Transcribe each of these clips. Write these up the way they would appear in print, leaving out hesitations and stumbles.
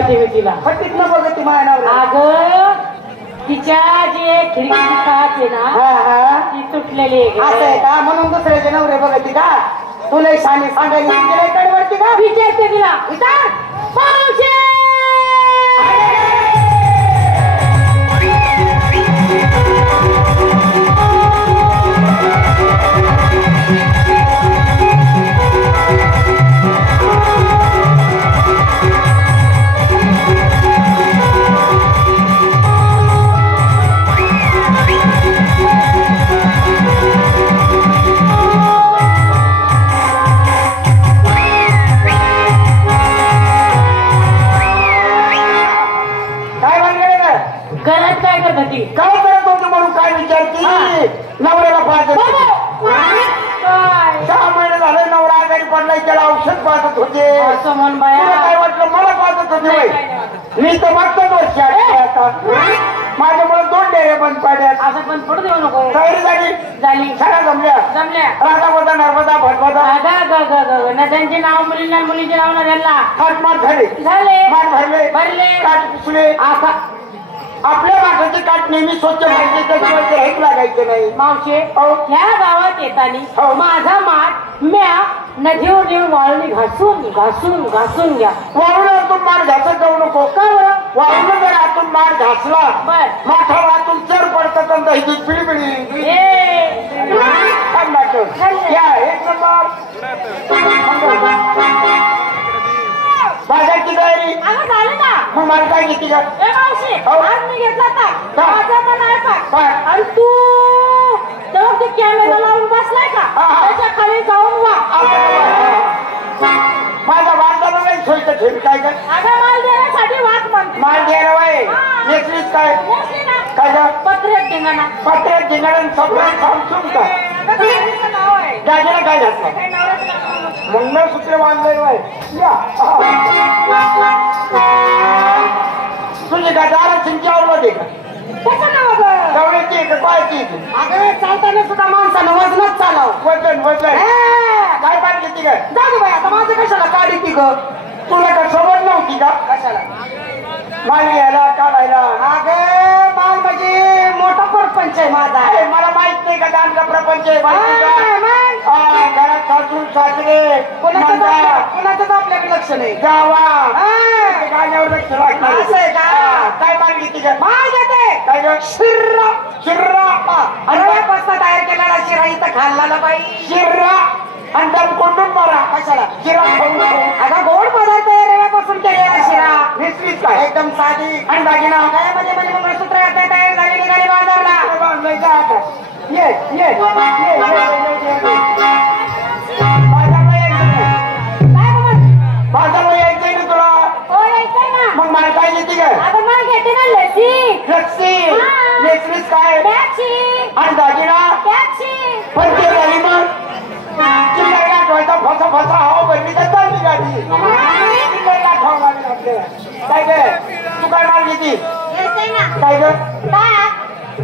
विचारते मी तिला. फटीत न बघती मायनावर. अगं तिच्या जी खिडकीची काच आहे ना ती तुटलेली आहे. असं आहे का? म्हणून दुसऱ्याचे नवरे बघती का? तुला शाने सांगायला कडवरती का? विचारते तिला. विचार मावशी. काय करत होती म्हणून काय विचारती? नवऱ्याला पाहत 6 महिने झाले नवरा आजारी पडलाय, त्याला औषध पाहत होते. असं म्हण बाया. काय वाटलं मला पाहत होते? मी तर मागतच वर्षी आता माझ्यामुळे 2 डेरे बंद पाड्यात. असं पण पडू देऊ नको. तयारी झाली सगळ्या जमल्या राधा गोदा नर्मदा भटभदा नद्यांचे नाव मुलींना मुलींचे नाव नद्यांना काटमाट झाले माठ भरले काट पुसले. आपल्या माठाचे काठ नेहमी स्वच्छ पाहिजे, त्याशिवाय ते हेच लागायचं नाही. मावशे ह्या गावात येताना माझा माठ म्या नदीवर नेऊन वाळून घासून घासून घासून घ्या. वाळून आतून माठ घासत जाऊ नको. का बरं? वाळून जर आतून माठ घासला माठावर आतून चर पडतात आणि दही पिळपिळी. एक नंबर बाजारची तयारी झाली ना. मग मला काय घेते का? आज मी घेतला आणि तू तेव्हा ते कॅमेरा लावून बसलाय का त्याच्या खाली जाऊन वा. माझा वाटायला नाही सोयचं ठेवी काय काय? अगं माल देण्यासाठी वाट म्हणते. माल द्यायला वाय नेसलीच काय काय का? पत्र्यात धिंगाणा सगळं सांगून काय दाजीला काय घातलं? मंगळसूत्र बांधलंय वाय. तुझी का दारा चिंच्यावर मध्ये का गवळ्याची आहे का पायाची? अगं चालताना सुद्धा माणसानं वजनच चालाव. वजन काय पाहिजे ती काय? जाऊ बाई आता माझं कशाला काढी ती ग? तुला का समज नव्हती का? कशाला माल घ्यायला काढायला? अगं माल म्हणजे मोठा परपंच आहे माझा. मला माहित नाही का दानचा प्रपंच आहे घरात सासू सासरे कुणाचंच आपल्याकडे लक्ष नाही. गावा गाण्यावर लक्ष राखणार. असं आहे का? काय माल घेते का? माल घेते काय ग? शिर्रा शिर्रा रव्यापासून तयार केलेला शिरा इथं खाल्ला बाई. शिर्रा आणि दम कोंडून मारा. कशाला? शिरा खाऊन अगं गोड पदार्थ आहे रव्यापासून केलेला शिरा. निश्चित काय एकदम साधी. आणि दागिना मध्ये मध्ये मंगळसूत्र तयार झाली निघाली बाजारला. बाजारला यायचंय ना तुला? हो यायचंय ना. मग मला काय घेते काय? आता मला घेते ना लस्सी. नेसलीस काय? टॅक्सी. आणि दागिना टॅक्सी. पण ते झाली मग चिल्लर गाठवायचा फसा हवा भरली तर चालली गाडी. चिल्लर गाठवा लागेल आपल्याला. काय ग तू काय माल घेते? काय ग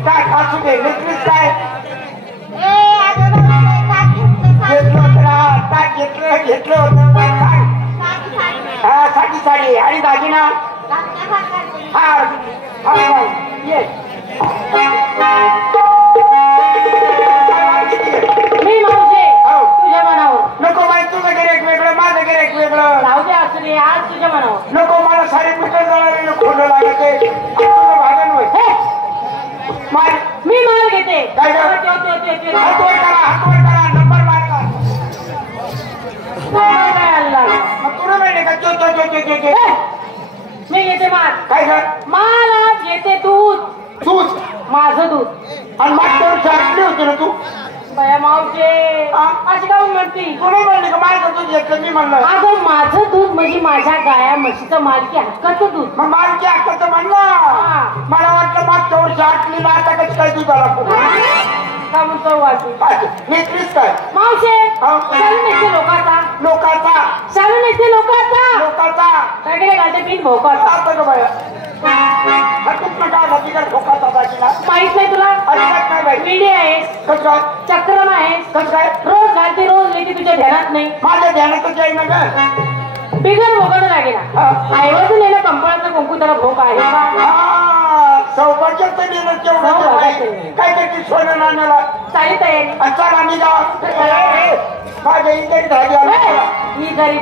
काय असू दे. नेसलीस काय? घेतलं होतं काय? साठी साडी आणि दागिना मी मावशे तुझ्या मनावर. नको बाई तुझं गिऱ्हाईक वेगळं माझं गिऱ्हाईक वेगळं. जाऊ दे असू दे आज तुझ्या मनावर. नको मला साडी पिटर जाणार खोलं लागते तुझं भागन होय. मी माल घेते. काय हातवर करा नंबर मारला. मग तुला माहिती का? मी घेते माल. काय कर? माल आज घेते दूध माझं दूध. आणि मागच्या वर्षी आटली होती ना तू? बया मावशे अशी का म्हणती? तुला म्हणली का माझं दूध घेतलं? मी म्हणलं अगं माझं दूध म्हणजे माझ्या गाया म्हशीचं मालकी हक्काचं दूध. मग मालकी हक्काचं म्हणलं. मला वाटलं मागच्या वर्षी आटली ना आता कसं काय दूध आला पुढे का म्हणतो वाटू नेसलीस काय? मावशे शालू नेसते लोकाचा शालू नेसते लोकाचा सगळे घालते पीठ भोकाचा. आता का बाया कुठं का घाती ठोकाचा दागिना माहित नाही तुला? अजिबात नाही बाई. पिढी आहेस कसं काय? चक्रम आहेस कसं काय? रोज घालते रोज येते तुझ्या ध्यानात नाही. माझ्या ध्यानातच जाई ना ग. बिगर भोगण लागेला आईवरून येणं कंपळाचं कुंकू त्याला भोग आहे का सौभाग्याचं नेलं तेवढं काय त्याची सोनं नाण्याला चाली तयारी अच्छा आम्ही माझ्या इकडे धागे ही जरी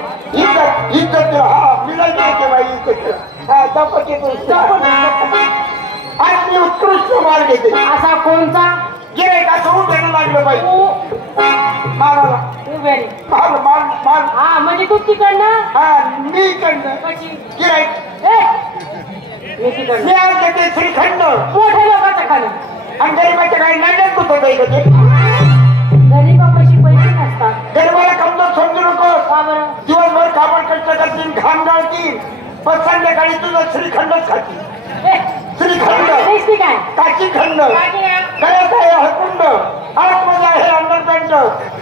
इज्जत हा मिळाली नाही बाई इज्जत हा चपाती आज मी उत्कृष्ट माल घेते असा कोणता गिरायकाचं उभेनं लागलं बाई मालाला उभे माल माल माल हा म्हणजे तू तिकडनं हा मी इकडनं कशी गिरायक मी तिकडनं मी आज घेते श्रीखंड मोठ्या लोकांचं खाणं आणि गरीबाच्या काही नाटक होत होतं इकडे गरीबापाशी पैसे नसतात गरीबाला कमजोर समजू नको का बरं दिवसभर कापड कष्ट करतील घाम गाळतील पण संध्याकाळी तुझं श्रीखंडच खातील श्रीखंड टेस्टी काय काची खंड गळ्यात आहे हळकुंड आतमध्ये आहे अंडरपॅन्ट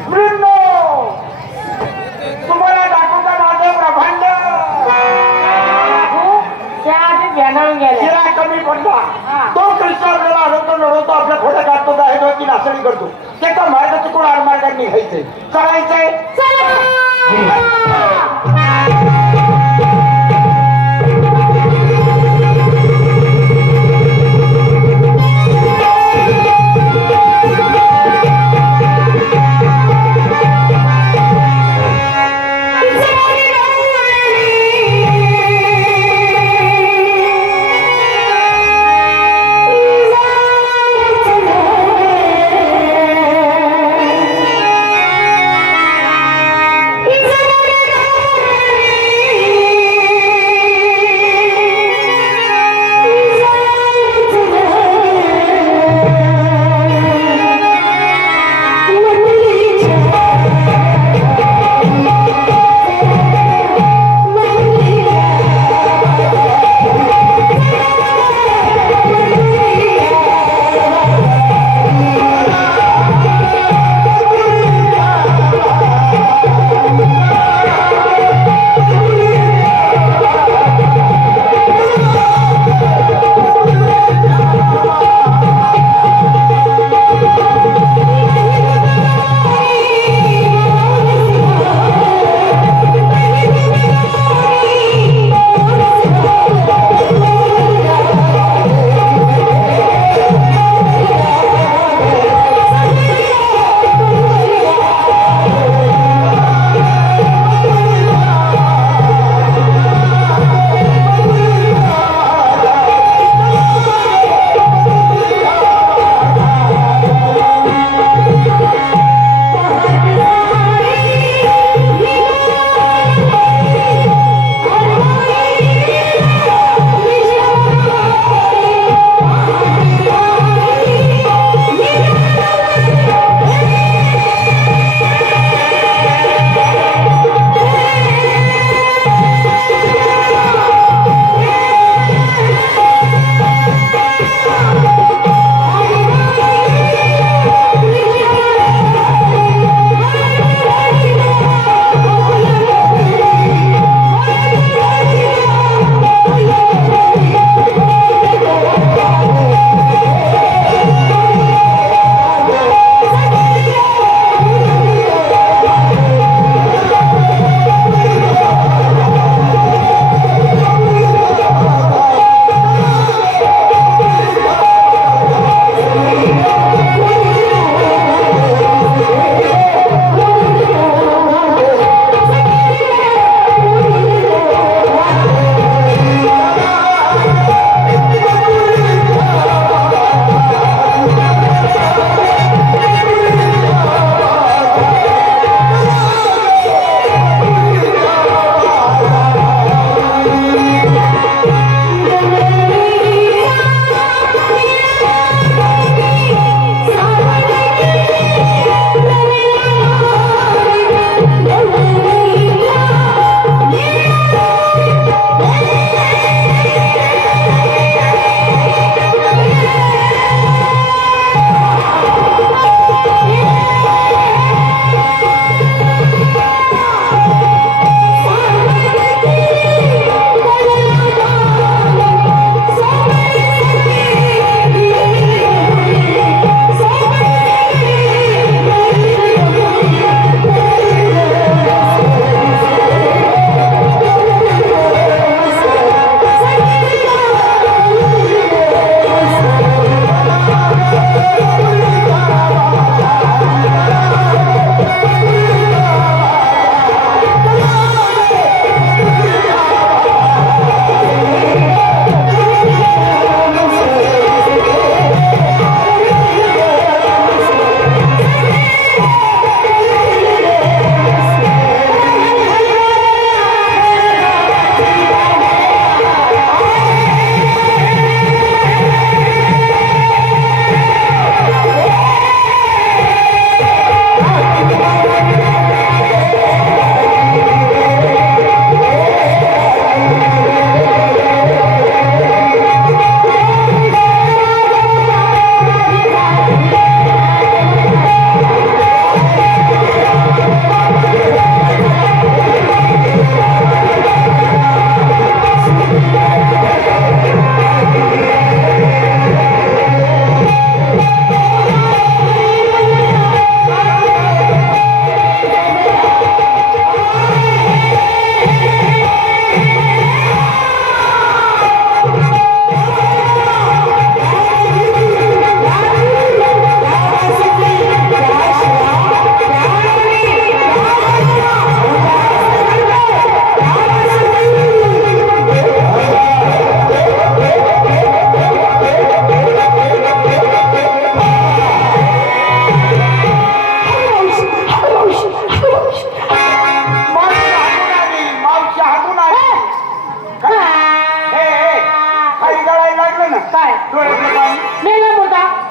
मृंद तुम्हाला दाखवता माझं ब्रह्मांड त्या आधी भेणाळून गेल्या शिरा कमी पडला तो कृष्ण आपल्याला हरवतो लढवतो आपल्या खोट्या काढतो आहे तो ती नासणी करतो त्याचा मार्ग चुकून आडमार्गाने निघायचंय चालायचंय Is it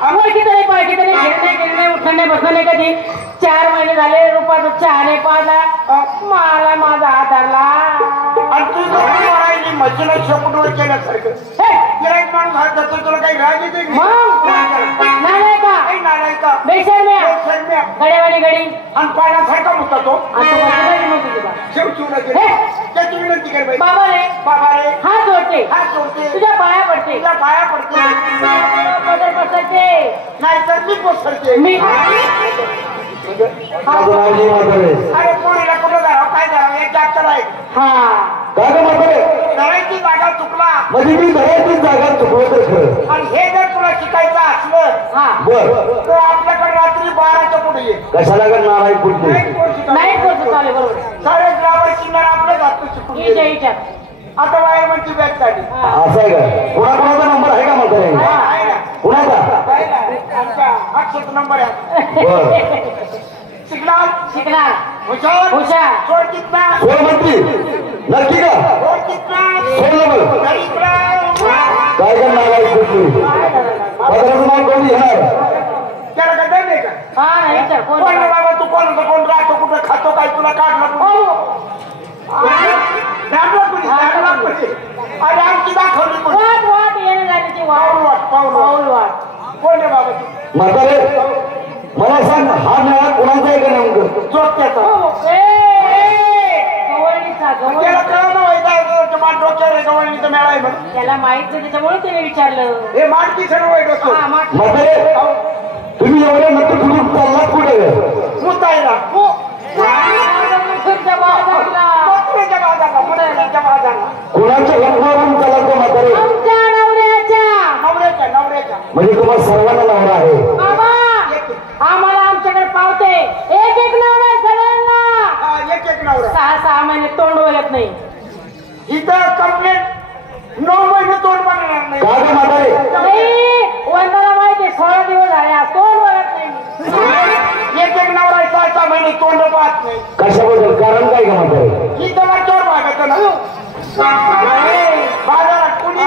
ओळखीत नाही पाळखीत नाही घेणं नाही उठणं नाही बसणं नाही कधी 4 महिने झाले रुपाचं चहा नाही पाहला मला माझा आधारला आणि तू जर मशीला शेपूटवर केल्यासारखं गिराईक माणूस हात धरतो तुला काही राग येते नाही का नाही का बेशर्म्या गड्यावाली गडी आणि पाण्यासारखा मुद्दा तो त्याची विनंती कर बाई बाबा रे हात जोडते तुझ्या पाया पडते बदल पसरते नाही तर मी पसरते मी अरे पोरीला कुठं जावं काय जावं एक जागचं आहे धरायची जागा चुकला म्हणजे मी धरायची जागा चुकलो तर खरं आणि हे जर तुला शिकायचं असलं बर तर आपल्याकडे रात्री 12च्या पुढे ये कशाला करणार आहे पुढे नाही करतो चालेल बरोबर सारे ग्रामर शिंगार आपलं जातो शिकून आता बाहेर म्हणजे बॅग काढली असं आहे का कोणाकोणाचा नंबर आहे का म्हातारे कुणाचा आमचा 800 नंबर आहे शिकणार हुशार सोड कितना सोड मंत्री नक्की का सोड कितना सोड नंबर काय करणार आहे कुठली पत्राचं नाव कोण घेणार त्याला काय दम आहे का कोण बाबा तू कोण होतं कोण राहतो कुठं खातो काय तुला काढलं अरे आमची दाखवली वाट कोण रे बाबा तू म्हातारे मला सांग हा मेळा कोणाचा आहे का नेमकं जोत्याचा त्याला कळलं ना डोक्यावर गवळणीचा मेळा आहे म्हणून त्याला माहित नाही त्याच्यामुळे त्याने विचारलं हे माणकी सर्व आहे डोकं म्हातारे तुम्ही एवढे नक्की तुम्ही चाललात कुठे मुतायला कोणाच्या लग्नावरून चालत म्हातारे नवऱ्याच्या म्हणजे तुम्हाला सर्वांना नवरा आहे बाबा आम्हाला आमच्याकडे पावते एक नवरा सगळ्यांना एक नवरा 6 महिने तोंड वळत नाही इथं कंप्लेंट 9 महिने तोंड बनणार नाही का ग म्हातारे वंदाला माहिती 16 दिवस झाले तोंड वळत नाही एक नवरा 6 महिने तोंड पाहत नाही कशाबद्दल कारण काय का म्हातारे इथं चोर भागत ना बाजारात कुणी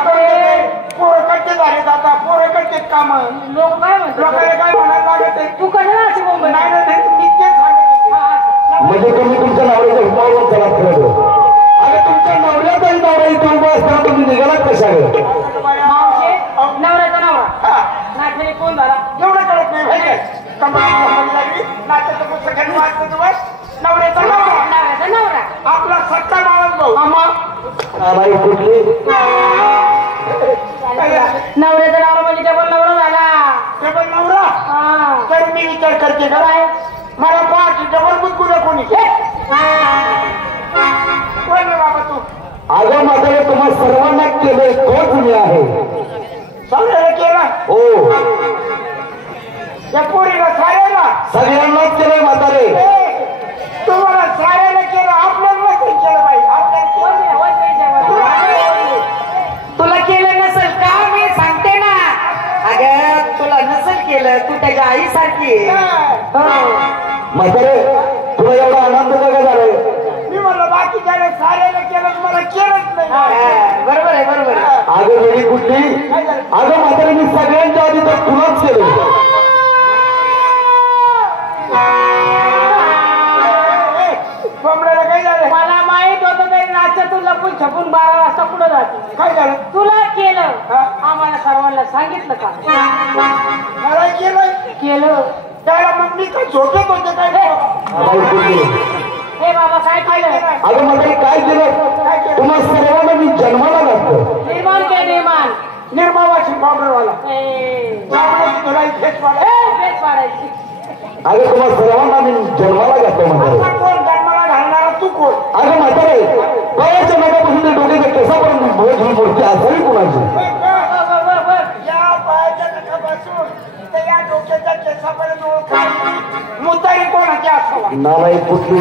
पोरं कच्चे झाले जाता पोरं कच्चे काम लोक काय म्हणतात लोकांना काय म्हणायला लागत आहे तू कशाला अशी बोंब नाही मी तेच सांगत म्हणजे तुम्ही तुमच्या नवऱ्याच्या हुमावून चला फिरतो अरे तुमच्या नवऱ्याचाही नवरा इथे उभा असताना तुम्ही निघालात कशाला नवऱ्याचा नवरा नाचणी कोण झाला एवढं कळत नाही भाई कमाई नाचाचं पुस्तक वाचतं तुम्हाला नवऱ्याचा नवरा आपला सत्ता मावस भाऊ कुठली नवऱ्याचा नवरा म्हणजे डबल नवरा झाला डबल नवरा तर मी विचार करते का मला 5 डबल बुद्ध कोणी कोण बाबा तू अगं म्हातारे तुम्हा सर्वांना केलंय तोच मी आहे सगळ्याला केला हो या पोरीला साऱ्याला सगळ्यांनाच केलंय म्हातारे तुम्हाला साऱ्याला केलं आपल्याला केलं बाई तुला केलं नसेल का मी सांगते ना अगं तुला नसेल केलं तू त्याच्या आईसारखी म्हातारे तुला एवढा आनंद का झालाय मी म्हणलं बाकी त्याला साऱ्याला केलं मला केलंच नाही बरोबर आहे बरोबर आहे अगं वेळी कुठली अगं म्हातारे मी सगळ्यांच्या आधी तर तुलाच केलं काय झालं मला माहित होतं तरी नाच्यातून लपून छपून 12 वाजता कुठं जाते काय झालं तुला केलं आम्हाला सर्वांना सांगितलं का मला केलं त्याला मग मी काय झोपेत होते काय हे बाबा काय केलं अगं म्हातारे काय केलं तुम्हा सर्वांना मी जन्माला घातलं निर्माण केलं निर्मावाशी पावडरवाला फेस पाडायची अगं तुम्हा सर्वांना मी जन्माला घातलं म्हातारे कोण जन्माला घालणारा तू कोण अगं म्हातारे पायाच्या नगापासून ते डोक्याच्या केसापर्यंत बोध ही मूर्ती असावी कुणाची या पायाच्या नखापासून ते या डोक्याच्या केसापर्यंत ओळखावी मुतारी कोणाची असावा नाराई कुठली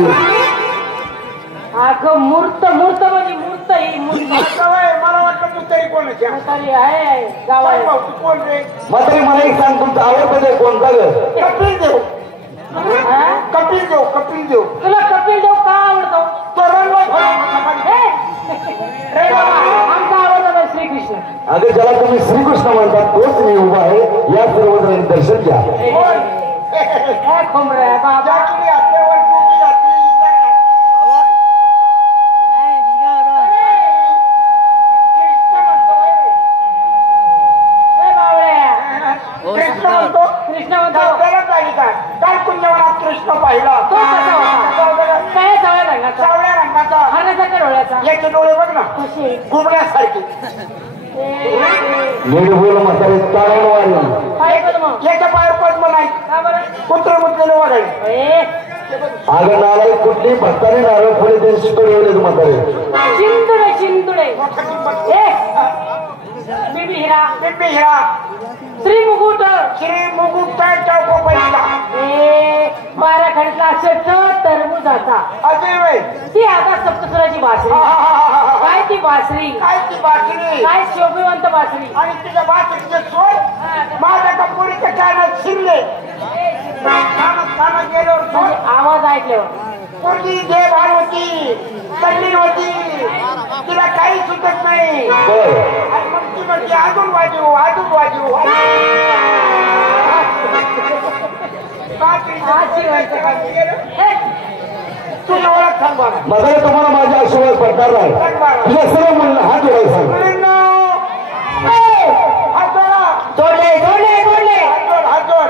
अगं मूर्त म्हणजे मूर्त ही मूर्त मला वाटलं मुतारी कोणाची तरी आहे गावाला तू कोण रे म्हातारे मला एक सांग तुमचं आवडतं कोणता ग कपिल देव कपिल देव तुला कपिल देव का आवडतो तो रंग आमचा आवडतो श्रीकृष्ण अगं ज्याला तुम्ही श्रीकृष्ण म्हणतात तोच मी उभा आहे या सर्व परमिशन घ्या. काय खोंबऱ्या बाबा जाकली आपल्यावर टोपी घातली, इजार घातली. कृष्ण म्हणतो होय. ए बावळ्या कृष्ण म्हणतो. कृष्ण म्हणतो दसऱ्याला झाली का? काल कुंजवनात कृष्ण पाहिला. तो कसा होता काय सवय रंगाचा सावळ्या रंगाचा. हरणाचा का डोळ्याचा याचे डोळे बघ ना, कसे घुबड्यासारखे. नीट बोल म्हातारे, तारण वारी. काय कर मग याच्या पायावर पद्म नाही, का बरं कुत्र मुतलेलं वगैरे. ए अगं नाला कुठली भक्ताने नारळ फुले ते शिकवले म्हातारे. चिंतुडे चिंतुडे ए बिबी हिरा बिंबी हिरा श्री मुकुट श्री मुकुट चौकोपरीचा. ए 12 खडीतला अक्षर टरबुजाचा अजय वय. ती आता सप्तसुराची बासरी काय ती बासरी काय ती बासरी काय शोभिवंत बासरी आणि तुझ्या बासरीचे स्वर माझ्या कपुरीच्या कानात शिरले. कानात गेल्यावर म्हणजे स्वर आवाज ऐकल्यावर पोरगी जे भान होती, तल्लीन होती, तिला काही सुचत नाही. बर आणि मग ती म्हणते अजून वाजू अजून वाजू. तुझी ओळख सांग बरं. म्हातारे, तुम्हाला माझे आशीर्वाद पडणार नाही. तुझ्या सर्व मुलींना हात जोडायला सांग. मुलींनो, ए, हात जोडा. जोडले जोडले जोडले हात जोड, हात जोड.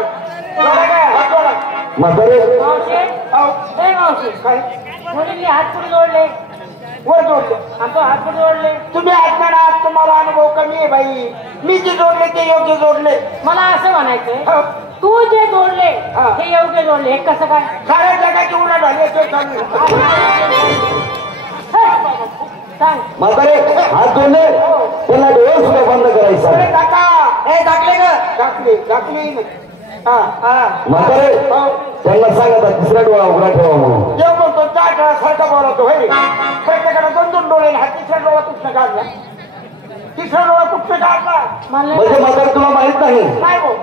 जोडा काय? हात जोडा. म्हातारे, मावशी हो. ए मावशी काय? मुलींनी हात पुढे जोडले वर जोडले. आमचं हात पुढे जोडले तुम्ही अज्ञानात, तुम्हाला अनुभव कमी आहे बाई. मी जे जोडले ते योग्य जोडले. मला असं म्हणायचंय हो. तू जे जोडले हा. हे योग्य जोडले हे कसं काय साऱ्या जगाची उलट झाली ते सांग. सांग म्हातारे हात जोडले, त्यांना डोळे सुद्धा बंद करायचा. अरे काका, ए टाकले ग टाकली टाकली नाही. हा हा. म्हातारे, हो. त्यांना सांग आता तिसरा डोळा उघडा ठेवा म्हणून. जेव्हा बोलतो सारखा बोलतो होय. प्रत्येकाला 2-2 डोळे. हा तिसरा डोळा कुठनं काढला? तिसरा डोळा कुठनं काढला? मला म्हणजे म्हातारे तुला माहित नाही. नाही भाऊ.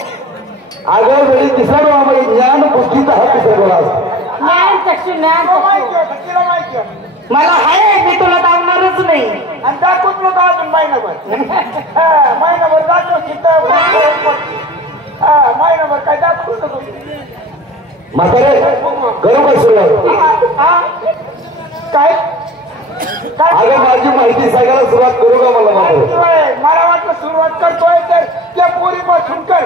अगं वेळी तिसरा डोळा म्हणजे ज्ञान बुद्धीचा हा तिसरा डोळा असतो. ज्ञान चक्षु ज्ञान तो चक्षु माहिती आहे, तिला माहिती आहे. मला आहे मी तुला दावणारच नाही. आणि दाखवत नका अजून महिनाभर. हा, महिनाभर दाखव तिथं. हा, महिनाभर काय दाखवू नको. म्हातारे करू का सुरुवात? हा? काय काय? अगं माझी माहिती सांगायला सुरुवात करू का मला म्हातारे? होय, मला वाटलं सुरुवात करतोय तर त्या पोरीपासून कर.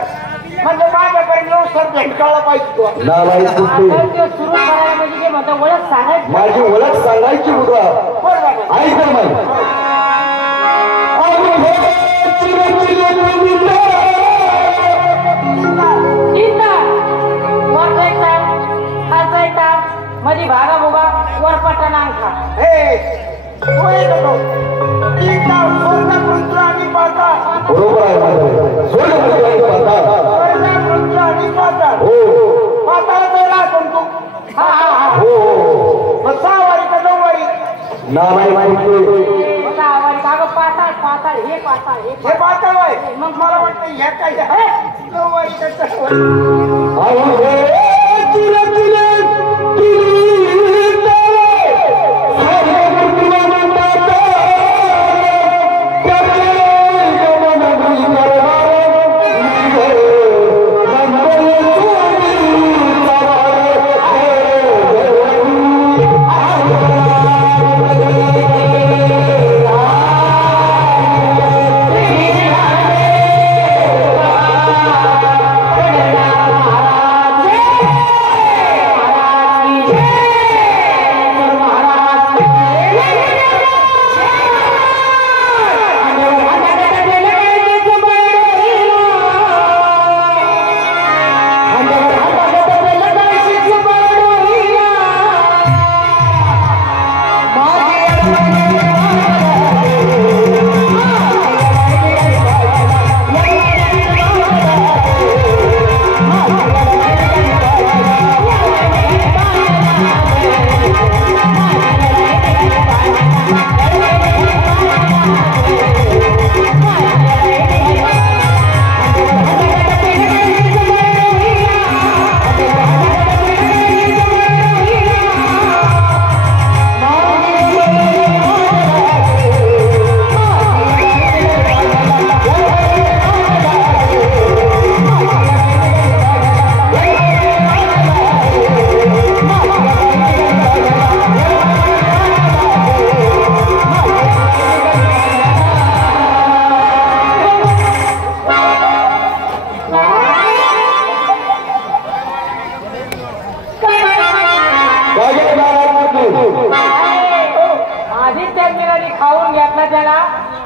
म्हणजे माझ्याकडे सर भेटकायला पाहिजे तो. नालायक कुठली. आता ते सुरू करायला म्हणजे जे म्हणतो ओळख सांगायची माझी ओळख सांगायची मुद्रा बरोबर. ऐक तर मग. मध्ये भागा भोगा वर पटाना खा हे तो येतो. तीन नाव स्वर्ग, पृथ्वी आणि पाताळ. बरोबर आहे म्हातारे. स्वर्ग पृथ्वी पाताळ. स्वर्ग, पृथ्वी आणि पाताळ. हो पाताळ पहिला असून तू. हा हा हा हो. मग 6 वारी का 9 वारी? नालायक कुठली. मला आवाज कागं पाताळ पाताळ हे पाताळ हे हे पाताळ आहे. मग मला वाटतं ह्या काय 9 वारी का 4 वारी?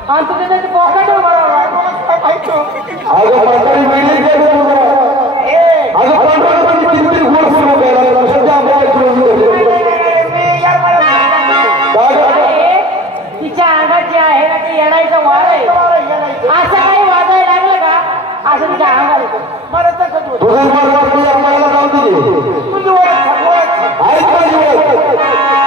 आणि तुझे त्याची पॉकेट अगं म्हातारी वेगळी काय अगं पांढरा कितीतरी गोड सुरू केला सध्या तिच्या अंगात जे आहे ना ते येणायचं वार आहे असं काही वाजायला लागलं का असं तिच्या अंगात येतं मला तसंच होतं. तुझं मला जाऊन दिली तुझी ओळख आहेत माझी ओळख